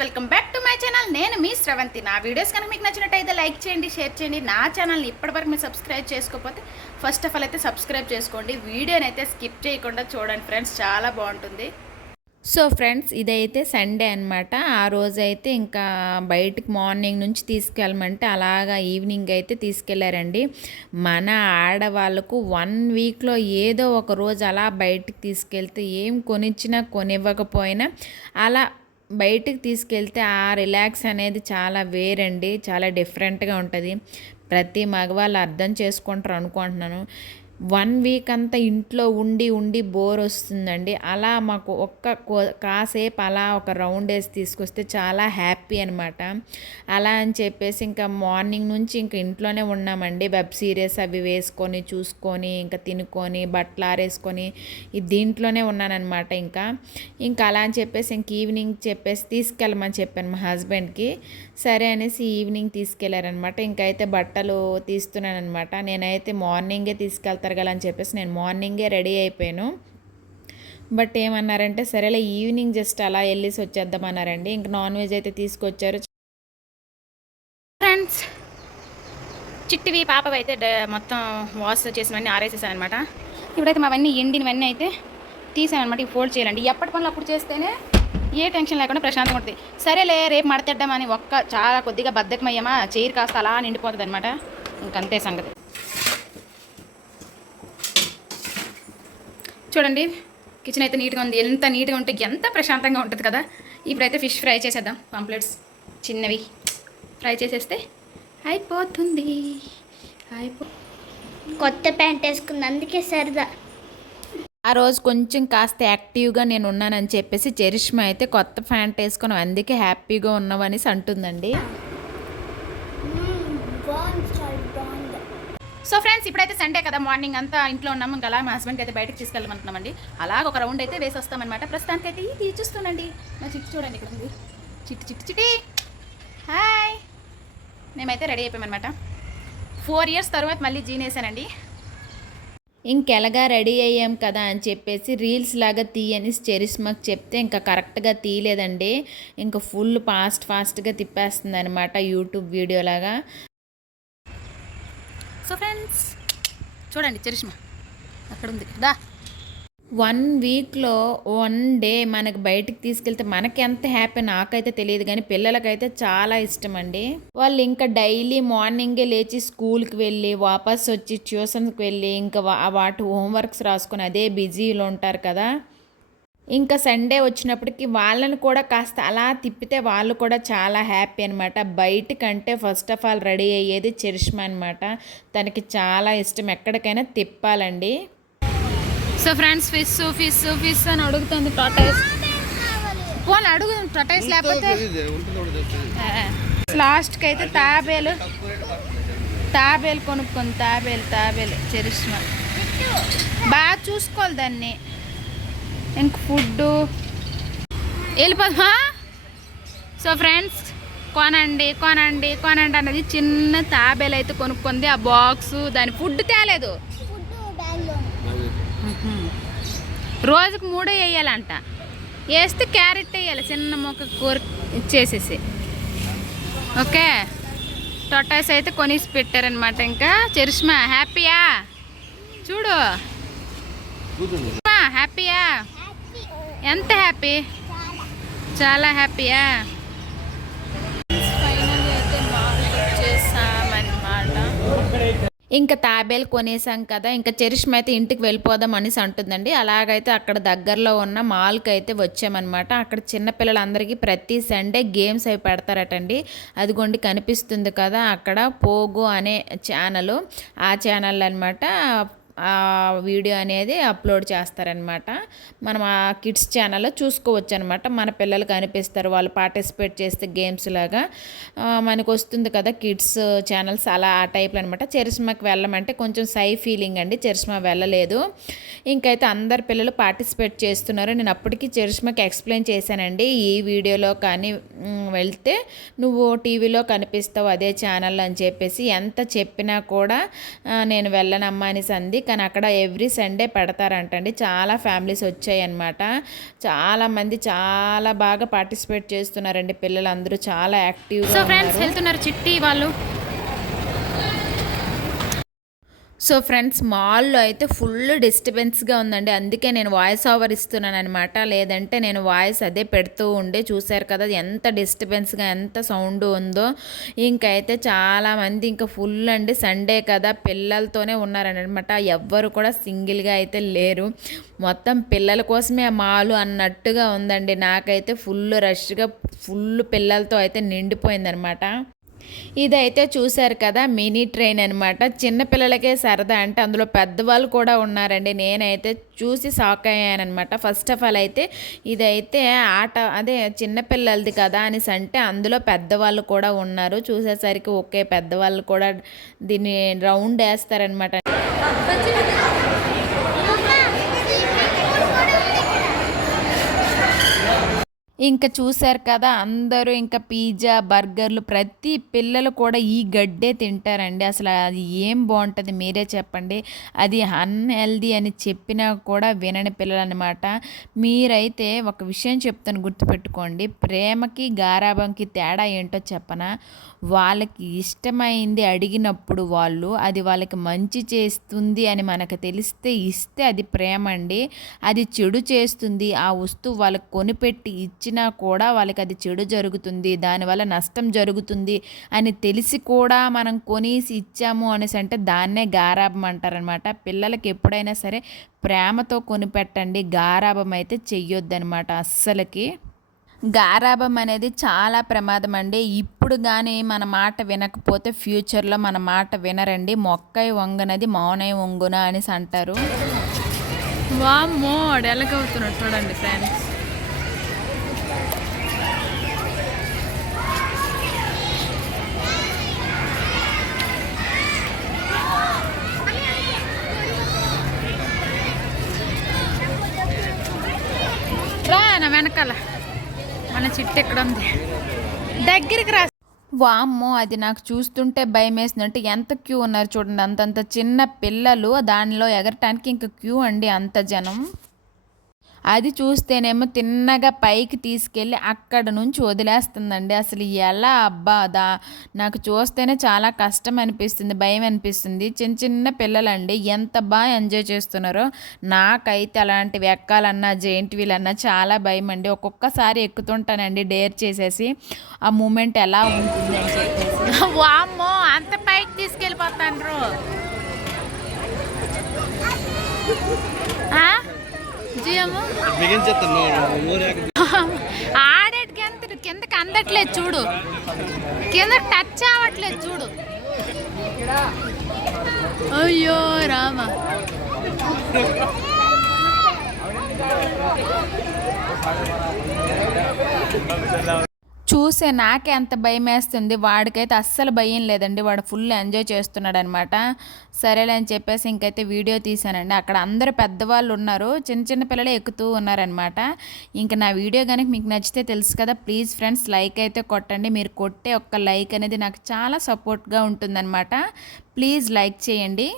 Welcome back to my channel. నేను మీ శ్రవంతి నా వీడియోస్ కనుక మీకు నచ్చినట్టయితే లైక్ చేయండి షేర్ చేయండి. నా ఛానల్ని ఇప్పటివరకు మీరు సబ్స్క్రైబ్ చేసుకోకపోతే ఫస్ట్ ఆఫ్ ఆల్ అయితే సబ్స్క్రైబ్ చేసుకోండి. వీడియోని అయితే స్కిప్ చేయకుండా చూడండి ఫ్రెండ్స్ చాలా బాగుంటుంది. సో ఫ్రెండ్స్ ఇదైతే సండే అనమాట ఆ రోజు అయితే ఇంకా బయటకు మార్నింగ్ నుంచి తీసుకెళ్ళమంటే అలాగా ఈవినింగ్ అయితే తీసుకెళ్ళారండి. మన ఆడవాళ్ళకు వన్ వీక్లో ఏదో ఒక రోజు అలా బయటకు తీసుకెళ్తే ఏం కొనిచ్చినా కొనివ్వకపోయినా అలా బయటికి తీసుకెళ్తే ఆ రిలాక్స్ అనేది చాలా వేరండి చాలా డిఫరెంట్గా ఉంటుంది. ప్రతి మగవాళ్ళు అర్థం చేసుకుంటారు అనుకుంటున్నాను. వన్ వీక్ అంతా ఇంట్లో ఉండి ఉండి బోర్ వస్తుందండి. అలా మాకు ఒక్క కో- కాసేపు అలా ఒక రౌండ్ వేసి తీసుకొస్తే చాలా హ్యాపీ అనమాట అలా అని చెప్పేసి ఇంకా మార్నింగ్ నుంచి ఇంకా ఇంట్లోనే ఉన్నామండి. వెబ్ సిరీస్ అవి వేసుకొని చూసుకొని ఇంకా తినుకొని బట్టలు ఆరేసుకొని ఈ దీంట్లోనే ఉన్నానన్నమాట ఇంకా. ఇంకా అలా అని చెప్పేసి ఇంక ఈవినింగ్ చెప్పేసి తీసుకెళ్ళమని చెప్పాను మా హస్బెండ్కి. సరే అనేసి ఈవినింగ్ తీసుకెళ్ళారనమాట ఇంకైతే బట్టలు తీస్తున్నానమాట నేనైతే మార్నింగే తీసుకెళ్తాను కదా చెప్పేసి నేను మార్నింగే రెడీ అయిపోయాను. బట్ ఏమన్నారంటే సరేలే ఈవినింగ్ జస్ట్ అలా వెళ్ళేసి వచ్చేద్దామన్నారండి ఇంక నాన్ వెజ్ అయితే తీసుకొచ్చారు. ఫ్రెండ్స్ చిట్టివి పాపవి అయితే మొత్తం వాష్ చేసినవన్నీ ఆరేసేసాను అనమాట ఇప్పుడైతే మావన్నీ ఎండినవన్నీ అయితే తీసాను అనమాట ఇవి ఫోల్డ్ చేయాలండి. ఎప్పటి పనులు అప్పుడు చేస్తేనే ఏ టెన్షన్ లేకుండా ప్రశాంతంగా ఉంటుంది. సరేలే రేపు మడతెడ్డామని ఒక్క చాలా కొద్దిగా బద్దకమయ్యామా చైర్ కాస్త అలా నిండిపోతుంది అనమాట ఇంకంతే సంగతి. చూడండి. కిచెన్ అయితే నీట్గా ఉంది. ఎంత నీట్గా ఉంటే ఎంత ప్రశాంతంగా ఉంటుంది కదా. ఇప్పుడైతే ఫిష్ ఫ్రై చేసేద్దాం. పాంప్లెట్స్ చిన్నవి. ఫ్రై చేసేస్తే అయిపోతుంది. అయిపో కొత్త ప్యాంట్ వేసుకుంది. అందుకే సరదా. ఆ రోజు కొంచెం కాస్త యాక్టివ్గా నేను ఉన్నానని చెప్పేసి చరిష్మా అయితే కొత్త ప్యాంట్ వేసుకొని అందుకే హ్యాపీగా ఉన్నావనేసి అంటుందండి. సో ఫ్రెండ్స్ ఇప్పుడైతే సండే కదా మార్నింగ్ అంతా ఇంట్లో ఉన్నాము. ఇంకా అలా మా హస్బెండ్కి అయితే బయటకు తీసుకెళ్ళమంటున్నామండి. అలాగ ఒక రౌండ్ అయితే వేసి వస్తామన్నమాట ప్రస్తుతానికి అయితే ఇది చూస్తుండండి. నా చిట్టు చూడండి ఇక్కడ ఉంది. చిట్టు చిట్టు చిట్టి. హాయ్ మేమైతే రెడీ అయిపోయామన్నమాట. ఫోర్ ఇయర్స్ తర్వాత మళ్ళీ జీన్ వేసానండి. ఇంకెలాగా రెడీ అయ్యాం కదా అని చెప్పేసి రీల్స్ లాగా తీయని చరిష్మాకి చెప్తే ఇంకా కరెక్ట్గా తీయలేదండి. ఇంకా ఫుల్ ఫాస్ట్ ఫాస్ట్గా తిప్పేస్తుంది అనమాట యూట్యూబ్ వీడియోలాగా సో ఫ్రెండ్స్ చూడండి చరిష్మా. అక్కడ ఉంది దా వన్ వీక్లో వన్ డే మనకు బయటికి తీసుకెళ్తే మనకి ఎంత హ్యాపీ నాకైతే తెలియదు కానీ పిల్లలకైతే చాలా ఇష్టం అండి. వాళ్ళు ఇంకా డైలీ మార్నింగే లేచి స్కూల్కి వెళ్ళి వాపస్ వచ్చి ట్యూషన్కి వెళ్ళి ఇంకా వాటి హోంవర్క్స్ రాసుకొని అదే బిజీలో ఉంటారు కదా. ఇంకా సండే వచ్చినప్పటికి వాళ్ళని కూడా కాస్త అలా తిప్పితే వాళ్ళు కూడా చాలా హ్యాపీ అనమాట బయటకంటే ఫస్ట్ ఆఫ్ ఆల్ రెడీ అయ్యేది చరిష్మా అనమాట తనకి చాలా ఇష్టం. ఎక్కడికైనా తిప్పాలండి. So friends fish fish fish అని అడుగుతుంది టాటాయిస్ పోనీ అడుగు టాటాయిస్ లేకపోతే లాస్ట్కి అయితే తాబేలు. తాబేలు కొనుక్కుంది తాబేలు తాబేలు చరిష్మా. బాగా చూసుకోవాలి దాన్ని. ఇంక ఫుడ్ వెళ్ళిపోదా సో ఫ్రెండ్స్ కొనండి కొనండి కొనండి అన్నది చిన్న తాబేలు అయితే కొనుక్కుంది. ఆ బాక్సు దాని ఫుడ్ తేలేదు. రోజుకు మూడే వేయాలంట. వేస్తే క్యారెట్ వేయాలి చిన్న మొక్క కూర ఇచ్చేసేసి ఓకే? టొటాస్ అయితే కొనిసి పెట్టారనమాట ఇంకా. చరిష్మా హ్యాపీయా? చూడు. చరిష్మా, హ్యాపీయా? ఎంత హ్యాపీ? చాలా హ్యాపీయా ఫైనల్ అయితే మాల్ వచ్చేసామన్నమాట. ఇంకా తాబేలు కొనేసాం కదా ఇంకా చరిష్మ అయితే ఇంటికి వెళ్ళిపోదాం అనేసి అంటుందండి. అలాగైతే అక్కడ దగ్గరలో ఉన్న మాల్కి అయితే వచ్చామన్నమాట. అక్కడ చిన్నపిల్లలందరికీ ప్రతి సండే గేమ్స్ అవి పెడతారటండి. అదిగోండి కనిపిస్తుంది కదా అక్కడ పోగు అనే ఛానల్. ఆ ఛానల్ అనమాట వీడియో అనేది అప్లోడ్ చేస్తారనమాట మనం ఆ కిడ్స్ ఛానల్లో చూసుకోవచ్చు అనమాట మన పిల్లలు కనిపిస్తారు వాళ్ళు పార్టిసిపేట్ చేస్తే గేమ్స్ లాగా. మనకు వస్తుంది కదా కిడ్స్ ఛానల్స్ అలా ఆ టైప్లో అనమాట చరిష్మాకి వెళ్ళమంటే కొంచెం సై ఫీలింగ్ అండి చరిష్మా వెళ్ళలేదు. ఇంకైతే అందరు పిల్లలు పార్టిసిపేట్ చేస్తున్నారు. నేను అప్పటికి చరిష్మాకి ఎక్స్ప్లెయిన్ చేశానండి ఈ వీడియోలో కానీ వెళ్తే నువ్వు టీవీలో కనిపిస్తావు అదే ఛానల్ అని చెప్పేసి. ఎంత చెప్పినా కూడా నేను వెళ్ళనమ్మా అనేసి అంది. కానీ అక్కడ ఎవ్రీ సండే పెడతారంటండి. చాలా ఫ్యామిలీస్ వచ్చాయి అనమాట చాలా మంది చాలా బాగా పార్టిసిపేట్ చేస్తున్నారండి పిల్లలు అందరూ చాలా యాక్టివ్గా సో ఫ్రెండ్స్ వెళ్తున్నారు చిట్టి వాళ్ళు. సో ఫ్రెండ్స్ మాల్లో అయితే ఫుల్ డిస్టర్బెన్స్గా ఉందండి. అందుకే నేను వాయిస్ ఓవర్ ఇస్తున్నాను అనమాట లేదంటే నేను వాయిస్ అదే పెడుతూ ఉండే చూశారు కదా ఎంత డిస్టర్బెన్స్గా ఎంత సౌండ్ ఉందో. ఇంకైతే చాలామంది ఇంకా ఫుల్ అండి. సండే కదా పిల్లలతోనే ఉన్నారనమాట ఎవ్వరు కూడా సింగిల్గా అయితే లేరు. మొత్తం పిల్లల కోసమే మాలు అన్నట్టుగా ఉందండి. నాకైతే ఫుల్ రష్గా ఫుల్ పిల్లలతో అయితే నిండిపోయిందనమాట ఇదైతే చూశారు కదా మినీ ట్రైన్ అనమాట చిన్నపిల్లలకే సరదా అంటే అందులో పెద్దవాళ్ళు కూడా ఉన్నారండి. నేనైతే చూసి షాక్ అయ్యానమాట ఫస్ట్ ఆఫ్ ఆల్ అయితే ఇదైతే ఆట అదే చిన్నపిల్లలది కదా అనేసి అంటే అందులో పెద్దవాళ్ళు కూడా ఉన్నారు. చూసేసరికి ఓకే పెద్దవాళ్ళు కూడా దీన్ని రౌండ్ వేస్తారనమాట ఇంకా చూశారు కదా అందరూ ఇంకా పిజ్జా బర్గర్లు ప్రతి పిల్లలు కూడా ఈ గడ్డే తింటారండి. అసలు అది ఏం బాగుంటుంది మీరే చెప్పండి. అది అన్హెల్దీ అని చెప్పినా కూడా వినని పిల్లలు అనమాట మీరైతే ఒక విషయం చెప్తాను గుర్తుపెట్టుకోండి. ప్రేమకి గారాభంకి తేడా ఏంటో చెప్పనా? వాళ్ళకి ఇష్టమైంది అడిగినప్పుడు వాళ్ళు అది వాళ్ళకి మంచి చేస్తుంది అని మనకు తెలిస్తే ఇస్తే అది ప్రేమ అండి. అది చెడు చేస్తుంది. ఆ వస్తువు వాళ్ళకి కొనిపెట్టి ఇచ్చినా కూడా వాళ్ళకి అది చెడు జరుగుతుంది. దానివల్ల నష్టం జరుగుతుంది అని తెలిసి కూడా మనం కొనేసి ఇచ్చాము అనేసి అంటే దాన్నే గారాబం అంటారనమాట. పిల్లలకి ఎప్పుడైనా సరే ప్రేమతో కొనిపెట్టండి. గారాబం అయితే చెయ్యొద్దనమాట అస్సలకి. గారాబం అనేది చాలా ప్రమాదం అండి. ఇప్పుడు కానీ మన మాట వినకపోతే ఫ్యూచర్లో మన మాట వినరండి. మొక్కై వంగనది మౌనై వంగున అనేసి అంటారు. వామ్మో ఎలాగవుతున్నాడు చూడండి ఫ్రెండ్స్. వెనకాల. మన చిట్టు ఎక్కడ ఉంది? దగ్గరికి రా. వామ్మో అది నాకు చూస్తుంటే భయం వేసినట్టు ఎంత క్యూ ఉన్నారు చూడండి. అంతంత చిన్న పిల్లలు దానిలో ఎగరటానికి ఇంకా క్యూ అండి అంత జనం. అది చూస్తేనేమో తిన్నగా పైకి తీసుకెళ్ళి అక్కడ నుంచి వదిలేస్తుందండి. అసలు ఎలా అబ్బా దా నాకు చూస్తేనే చాలా కష్టం అనిపిస్తుంది భయం అనిపిస్తుంది. చిన్న చిన్న పిల్లలండి ఎంత బాగా ఎంజాయ్ చేస్తున్నారో. నాకైతే అలాంటివి ఎక్కాలన్నా జెయింట్ వీల్ అన్నా చాలా భయం అండి ఒక్కొక్కసారి ఎక్కుతుంటానండి డేర్ చేసేసి. ఆ మూమెంట్ ఎలా ఉంటుంది అని చెప్పేసి. వామ్మో అంత పైకి తీసుకెళ్ళిపోతాను ఆడేటికి ఎంత కిందకి అందట్లేదు చూడు. కింద టచ్ అవ్వట్లేదు చూడు. అయ్యో రామ. చూసే నాకే అంత భయం వేస్తుంది వాడికైతే అస్సలు భయం లేదండి. వాడు ఫుల్ ఎంజాయ్ చేస్తున్నాడు అనమాట సరేలే అని చెప్పేసి ఇంకైతే వీడియో తీశానండి. అక్కడ అందరు పెద్దవాళ్ళు ఉన్నారు. చిన్న చిన్న పిల్లలు ఎక్కుతూ ఉన్నారనమాట. ఇంకా నా వీడియో కనుక మీకు నచ్చితే తెలుసు కదా ప్లీజ్ ఫ్రెండ్స్ లైక్ అయితే కొట్టండి. మీరు కొట్టే ఒక్క లైక్ అనేది నాకు చాలా సపోర్ట్గా ఉంటుందన్నమాట ప్లీజ్ లైక్ చేయండి.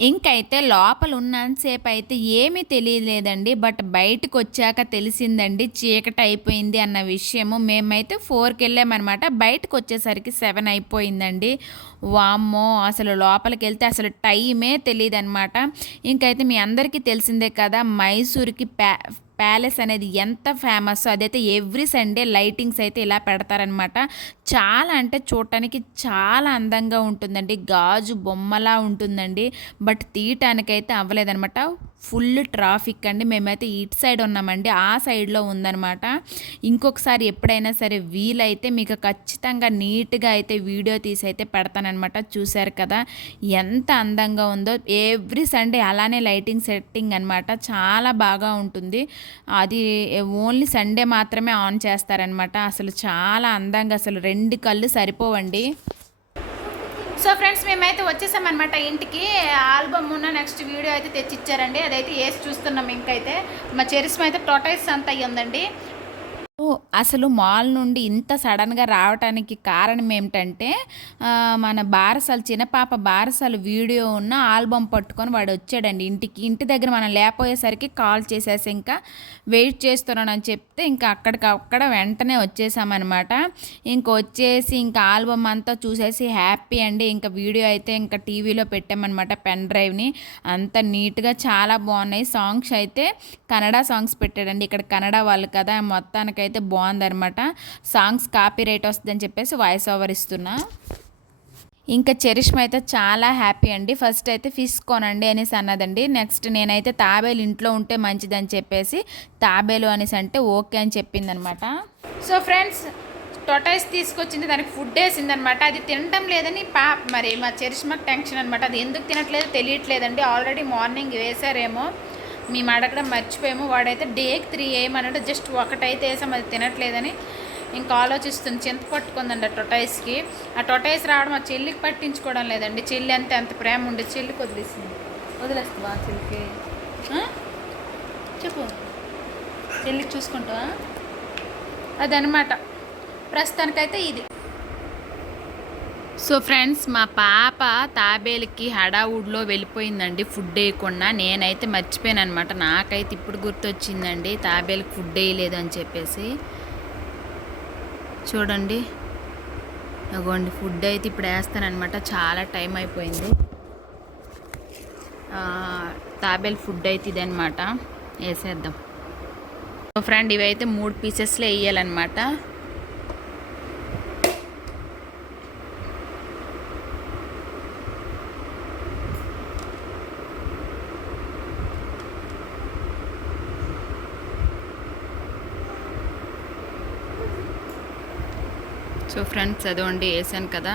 ఇంకైతే లోపల ఉన్నంతసేపు అయితే ఏమీ తెలియలేదండి బట్ బయటకు వచ్చాక తెలిసిందండి చీకటి అయిపోయింది అన్న విషయము. మేమైతే ఫోర్కి వెళ్ళామన్నమాట బయటకు వచ్చేసరికి సెవెన్ అయిపోయిందండి. వామ్మో అసలు లోపలికి వెళ్తే అసలు టైమే తెలియదు అనమాట ఇంకైతే మీ అందరికీ తెలిసిందే కదా మైసూర్కి ప్యా ప్యాలెస్ అనేది ఎంత ఫేమస్ అదైతే ఎవ్రీ సండే లైటింగ్స్ అయితే ఇలా పెడతారనమాట చాలా అంటే చూడటానికి చాలా అందంగా ఉంటుందండి. గాజు బొమ్మలా ఉంటుందండి. బట్ తీయటానికైతే అవ్వలేదనమాట ఫుల్ ట్రాఫిక్ అండి. మేమైతే ఇటు సైడ్ ఉన్నామండి. ఆ సైడ్లో ఉందనమాట ఇంకొకసారి ఎప్పుడైనా సరే వీలైతే మీకు ఖచ్చితంగా నీట్గా అయితే వీడియో తీసి అయితే పెడతానమాట చూశారు కదా ఎంత అందంగా ఉందో. ఎవ్రీ సండే అలానే లైటింగ్ సెట్టింగ్ అనమాట చాలా బాగా ఉంటుంది. అది ఓన్లీ సండే మాత్రమే ఆన్ చేస్తారనమాట అసలు చాలా అందంగా అసలు రెండు కళ్ళు సరిపోవండి. సో ఫ్రెండ్స్ మేమైతే వచ్చేసామన్నమాట ఇంటికి. ఆల్బమ్ ఉన్న నెక్స్ట్ వీడియో అయితే తెచ్చిచ్చారండి. అదైతే వేసి చూస్తున్నాం ఇంకైతే. మా చెరిసం అయితే టొటైస్ అంత అయ్యిందండి. అసలు మాల్ నుండి ఇంత సడన్గా రావటానికి కారణం ఏమిటంటే మన బారసలు చిన్నపాప బారసాలు వీడియో ఉన్న ఆల్బమ్ పట్టుకొని వాడు వచ్చాడండి. ఇంటికి ఇంటి దగ్గర మనం లేకపోయేసరికి కాల్ చేసేసి ఇంకా వెయిట్ చేస్తున్నానని చెప్తే ఇంకా అక్కడికక్కడ వెంటనే వచ్చేసామన్నమాట. ఇంక వచ్చేసి ఇంకా ఆల్బమ్ అంతా చూసేసి హ్యాపీ అండి. ఇంకా వీడియో అయితే ఇంకా టీవీలో పెట్టామన్నమాట పెన్ డ్రైవ్ని. అంత నీట్గా చాలా బాగున్నాయి. సాంగ్స్ అయితే కన్నడ సాంగ్స్ పెట్టాడండి. ఇక్కడ కన్నడ వాళ్ళు కదా మొత్తానికి మొత్తానికైతే బాగుందనమాట సాంగ్స్ కాపీ రైట్ వస్తుందని చెప్పేసి వాయిస్ ఓవర్ ఇస్తున్నా. ఇంకా చరిష్మ అయితే చాలా హ్యాపీ అండి. ఫస్ట్ అయితే ఫిష్ కొనండి అనేసి అన్నదండి. నెక్స్ట్ నేనైతే తాబేలు ఇంట్లో ఉంటే మంచిదని చెప్పేసి తాబేలు అనేసి అంటే ఓకే అని చెప్పిందనమాట సో ఫ్రెండ్స్ టొటైస్ తీసుకొచ్చింది దానికి ఫుడ్ వేసింది అనమాట అది తినడం లేదని పా మరి మా చరిష్మకు టెన్షన్ అనమాట అది ఎందుకు తినట్లేదు తెలియట్లేదండి. ఆల్రెడీ మార్నింగ్ వేసారేమో మేము అడగడం మర్చిపోయాము. వాడైతే డేకి త్రీ వేయమన్నాడు జస్ట్ ఒకటైతే వేసాం అది తినట్లేదని ఇంకా ఆలోచిస్తుంది. చింత పట్టుకుందండి ఆ టొటాయిస్కి ఆ టొటాయిస్ రావడం ఆ చెల్లికి పట్టించుకోవడం లేదండి. చెల్లి అంతే అంత ప్రేమ ఉండే చెల్లికి వదిలేసింది. వదిలేస్తావా చెల్లికి? చెప్పు. చెల్లికి చూసుకుంటావా? అదనమాట ప్రస్తుతానికైతే ఇది. సో ఫ్రెండ్స్ మా పాప తాబేలుకి హడావుడ్లో వెళ్ళిపోయిందండి. ఫుడ్ వేయకుండా నేనైతే మర్చిపోయాను అనమాట నాకైతే ఇప్పుడు గుర్తొచ్చిందండి తాబేలుకి ఫుడ్ వేయలేదు అని చెప్పేసి. చూడండి. అగోండి ఫుడ్ అయితే ఇప్పుడు వేస్తానమాట చాలా టైం అయిపోయింది. తాబేలు ఫుడ్ అయితే ఇదనమాట వేసేద్దాం. ఫ్రెండ్ ఇవైతే మూడు పీసెస్లో వేయాలన్నమాట. సో ఫ్రెండ్స్ అదోండి వేసాను కదా.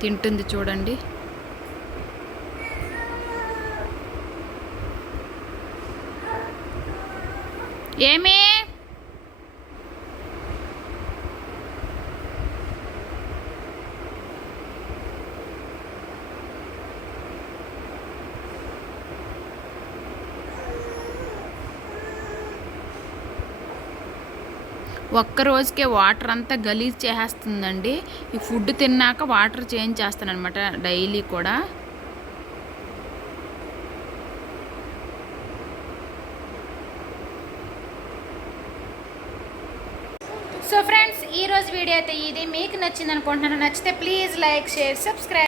తింటుంది చూడండి. ఏమి? ఒక్క రోజుకే వాటర్ అంతా గలీజ్ చేసేస్తుందండి. ఈ ఫుడ్ తిన్నాక వాటర్ చేంజ్ చేస్తానమాట డైలీ కూడా. సో ఫ్రెండ్స్ ఈ రోజు వీడియో అయితే ఇది. మీకు నచ్చింది అనుకుంటున్నాను నచ్చితే ప్లీజ్ లైక్ షేర్ సబ్స్క్రైబ్.